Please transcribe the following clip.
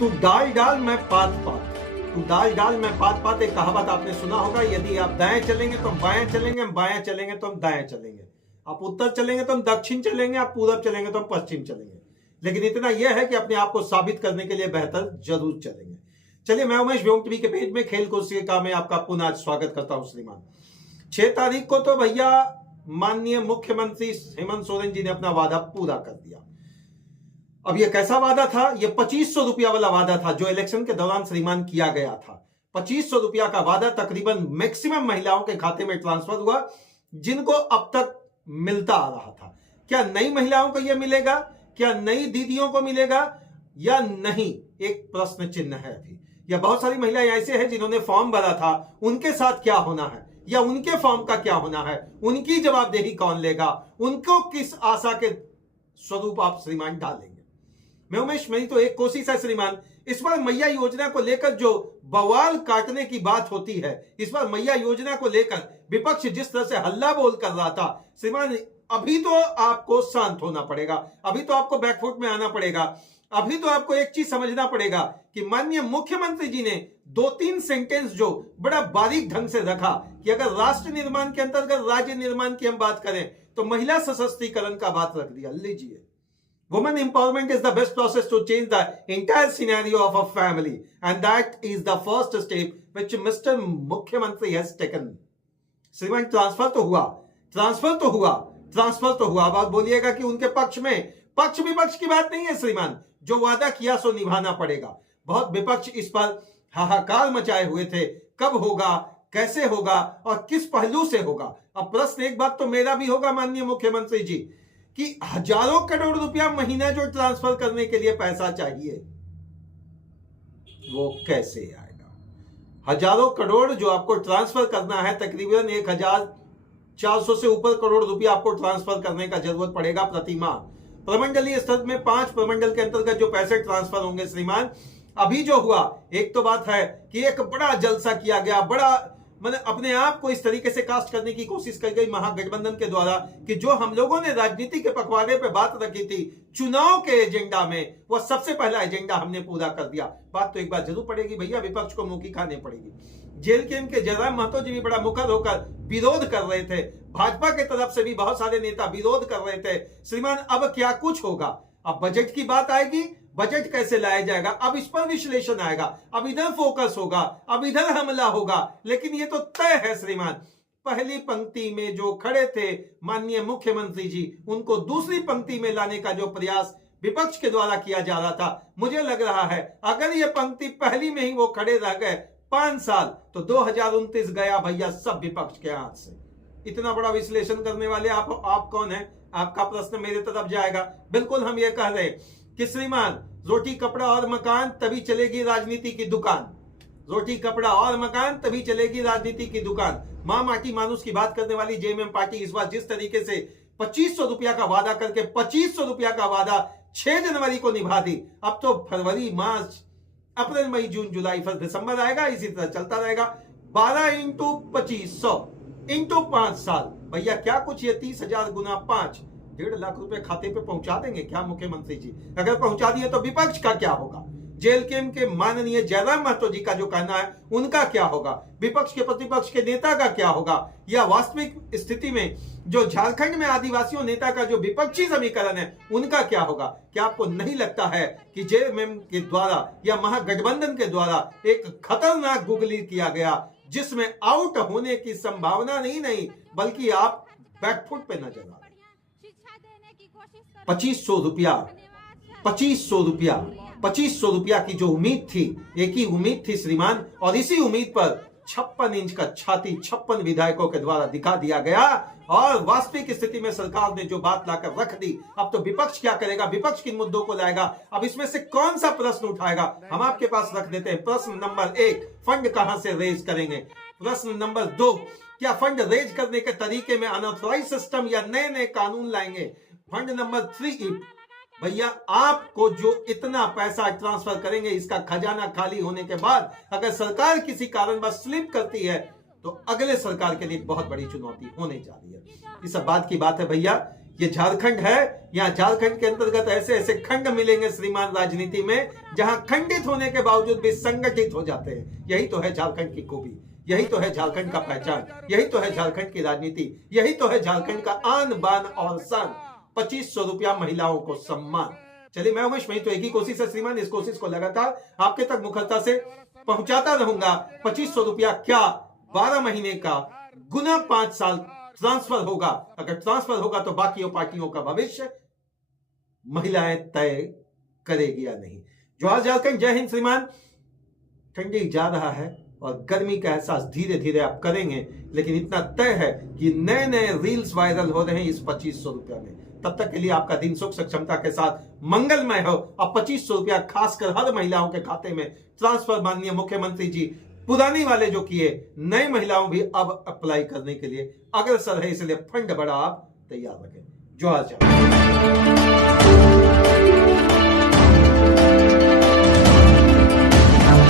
तू डाल डाल मैं पात पात, तू डाल डाल मैं पात पात, एक कहावत आपने सुना होगा। यदि आप दाएं चलेंगे तो हम बाएं चलेंगे, हम बाएं चलेंगे तो हम दाएं चलेंगे, आप उत्तर चलेंगे तो हम दक्षिण चलेंगे, आप पूरब चलेंगे तो हम पश्चिम चलेंगे। लेकिन इतना यह है कि अपने आप को साबित करने के लिए बेहतर जरूर चलेंगे। चलिए, मैं उमेश व्योम टीवी के पेज में खेल कोशिका में आपका पुनः स्वागत करता हूं। श्रीमान 6 तारीख को तो भैया माननीय मुख्यमंत्री हेमंत सोरेन जी ने अपना वादा पूरा कर दिया। अब यह कैसा वादा था? यह 2500 रुपया वाला वादा था जो इलेक्शन के दौरान श्रीमान किया गया था। 2500 रुपया का वादा तकरीबन मैक्सिमम महिलाओं के खाते में ट्रांसफर हुआ जिनको अब तक मिलता आ रहा था। क्या नई महिलाओं को यह मिलेगा? क्या नई दीदियों को मिलेगा या नहीं? एक प्रश्न चिन्ह है अभी। या बहुत सारी महिलाएं ऐसे हैं जिन्होंने फॉर्म भरा था, उनके साथ क्या होना है या उनके फॉर्म का क्या होना है? उनकी जवाबदेही कौन लेगा? उनको किस आशा के स्वरूप आप श्रीमान डालेंगे? मैं उमेश, मेरी तो एक कोशिश है श्रीमान, इस बार मैया योजना को लेकर जो बवाल काटने की बात होती है, इस बार मैया योजना को लेकर विपक्ष जिस तरह से हल्ला बोल कर रहा था श्रीमान, अभी तो आपको शांत होना पड़ेगा, अभी तो आपको बैकफुट में आना पड़ेगा। अभी तो आपको एक चीज समझना पड़ेगा कि माननीय मुख्यमंत्री जी ने 2-3 सेंटेंस जो बड़ा बारीक ढंग से रखा कि अगर राष्ट्र निर्माण के अंतर्गत राज्य निर्माण की हम बात करें तो महिला सशक्तिकरण का बात रख दिया। लीजिए, women empowerment is the best process to change the entire scenario of a family, and that is the first step which Mr. मुख्यमंत्री has taken। श्रीमान ट्रांसफर तो हुआ, ट्रांसफर तो हुआ, ट्रांसफर तो हुआ। अब आप बोलिएगा कि उनके पक्ष में पक्ष विपक्ष की बात नहीं है श्रीमान, जो वादा किया सो निभाना पड़ेगा। बहुत विपक्ष इस पर हाहाकार मचाए हुए थे, कब होगा, कैसे होगा और किस पहलू से होगा। अब प्रश्न एक बात तो मेरा भी होगा माननीय मुख्यमंत्री जी कि हजारों करोड़ रुपया महीना जो ट्रांसफर करने के लिए पैसा चाहिए वो कैसे आएगा? हजारों करोड़ जो आपको ट्रांसफर करना है, तकरीबन 1400 से ऊपर करोड़ रुपया आपको ट्रांसफर करने का जरूरत पड़ेगा प्रति माह। प्रमंडलीय स्तर में 5 प्रमंडल के अंतर्गत जो पैसे ट्रांसफर होंगे श्रीमान, अभी जो हुआ, एक तो बात है कि एक बड़ा जलसा किया गया, बड़ा मतलब अपने आप को इस तरीके से कास्ट करने की कोशिश की गई महागठबंधन के द्वारा कि जो हम लोगों ने राजनीति के पखवाड़े पे बात रखी थी चुनाव के एजेंडा में, वह सबसे पहला एजेंडा हमने पूरा कर दिया। बात तो एक बार जरूर पड़ेगी भैया, विपक्ष को मुंह की खानी पड़ेगी। जेल के इनके जयराम महतो जी भी बड़ा मुखर होकर विरोध कर रहे थे, भाजपा के तरफ से भी बहुत सारे नेता विरोध कर रहे थे। श्रीमान अब क्या कुछ होगा? अब बजट की बात आएगी, बजट कैसे लाया जाएगा, अब इस पर विश्लेषण आएगा, अब इधर फोकस होगा, अब इधर हमला होगा। लेकिन ये तो तय है श्रीमान, पहली पंक्ति में जो खड़े थे माननीय मुख्यमंत्री जी, उनको दूसरी पंक्ति में लाने का जो प्रयास विपक्ष के द्वारा किया जा रहा था, मुझे लग रहा है अगर ये पंक्ति पहली में ही वो खड़े रह गए 5 साल तो 2029 गया भैया सब विपक्ष के हाथ से। इतना बड़ा विश्लेषण करने वाले आप कौन है? आपका प्रश्न मेरे तरफ जाएगा। बिल्कुल हम ये कह रहे कि श्रीमान रोटी कपड़ा और मकान तभी चलेगी राजनीति की दुकान, रोटी कपड़ा और मकान तभी चलेगी राजनीति की दुकान। मां माटी मानुस की बात करने वाली जेएमएम पार्टी इस बार जिस तरीके से 2500 रुपया का वादा करके 2500 रुपया का वादा 6 जनवरी को निभा दी, अब तो फरवरी, मार्च, अप्रैल, मई, जून, जुलाई, फिर दिसंबर आएगा, इसी तरह चलता रहेगा। 12 इंटू 2500 इंटू 5 साल, भैया क्या कुछ ये 30,000 गुना 5, 1.5 लाख रुपए खाते पे पहुंचा देंगे क्या मुख्यमंत्री जी? अगर पहुंचा दिए तो विपक्ष का क्या होगा? जेल के माननीय जयराम महतो जी का जो कहना है उनका क्या होगा? विपक्ष के प्रतिपक्ष के नेता का क्या होगा? या वास्तविक स्थिति में जो झारखंड में आदिवासियों नेता का जो विपक्षी समीकरण है उनका क्या होगा? क्या आपको नहीं लगता है कि जेएमएम के द्वारा या महागठबंधन के द्वारा एक खतरनाक गुगली किया गया जिसमें आउट होने की संभावना नहीं बल्कि आप बैकफुट पे नजर आ रहे? 2500 रुपया 2500 रुपया की जो उम्मीद थी, एक ही उम्मीद थी श्रीमान, और इसी उम्मीद पर 56 इंच का छाती 56 विधायकों के द्वारा दिखा दिया गया और वास्तविक स्थिति में सरकार ने जो बात लाकर रख दी। अब तो विपक्ष क्या करेगा? विपक्ष किन मुद्दों को लाएगा? अब इसमें से कौन सा प्रश्न उठाएगा? हम आपके पास रख देते हैं। प्रश्न नंबर 1, फंड कहां से रेज करेंगे? प्रश्न नंबर 2, क्या फंड रेज करने के तरीके में अनऑथराइज सिस्टम या नए कानून लाएंगे? फंड नंबर 3, भैया आपको जो इतना पैसा ट्रांसफर करेंगे इसका खजाना खाली होने के बाद अगर सरकार किसी कारणवश स्लिप करती है तो अगले सरकार के लिए बहुत बड़ी चुनौती होने जा रही है। इस बात की बात है भैया, ये झारखंड है, यहाँ झारखंड के अंतर्गत ऐसे ऐसे खंड मिलेंगे श्रीमान राजनीति में, जहां खंडित होने के बावजूद भी संगठित हो जाते हैं। यही तो है झारखंड की खूबी, यही तो है झारखंड का पहचान, यही तो है झारखंड की राजनीति, यही तो है झारखंड का आन बान और शान। 2500 रुपया महिलाओं को सम्मान। चलिए मैं उमेश, वही तो एक ही कोशिश है श्रीमान, इस कोशिश को लगातार आपके तक मुखरता से पहुंचाता रहूंगा। 2500 रुपया क्या 12 महीने का गुना 5 साल ट्रांसफर होगा। अगर ट्रांसफर होगा तो बाकी पार्टियों का भविष्य महिलाएं तय करेगी या नहीं। जोहार झारखंड, जय हिंद श्रीमान। ठंडी जा रहा है और गर्मी का एहसास धीरे धीरे आप करेंगे, लेकिन इतना तय है कि नए नए रील्स वायरल हो रहे हैं इस 2500 रुपया में। तब तक के लिए आपका दिन सुख सक्षमता के साथ मंगलमय हो। अब 2500 रुपया खासकर हर महिलाओं के खाते में ट्रांसफर माननीय मुख्यमंत्री जी पुरानी वाले जो किए, नई महिलाओं भी अब अप्लाई करने के लिए अग्रसर है, इसलिए फंड बड़ा आप तैयार रखें। जोहार।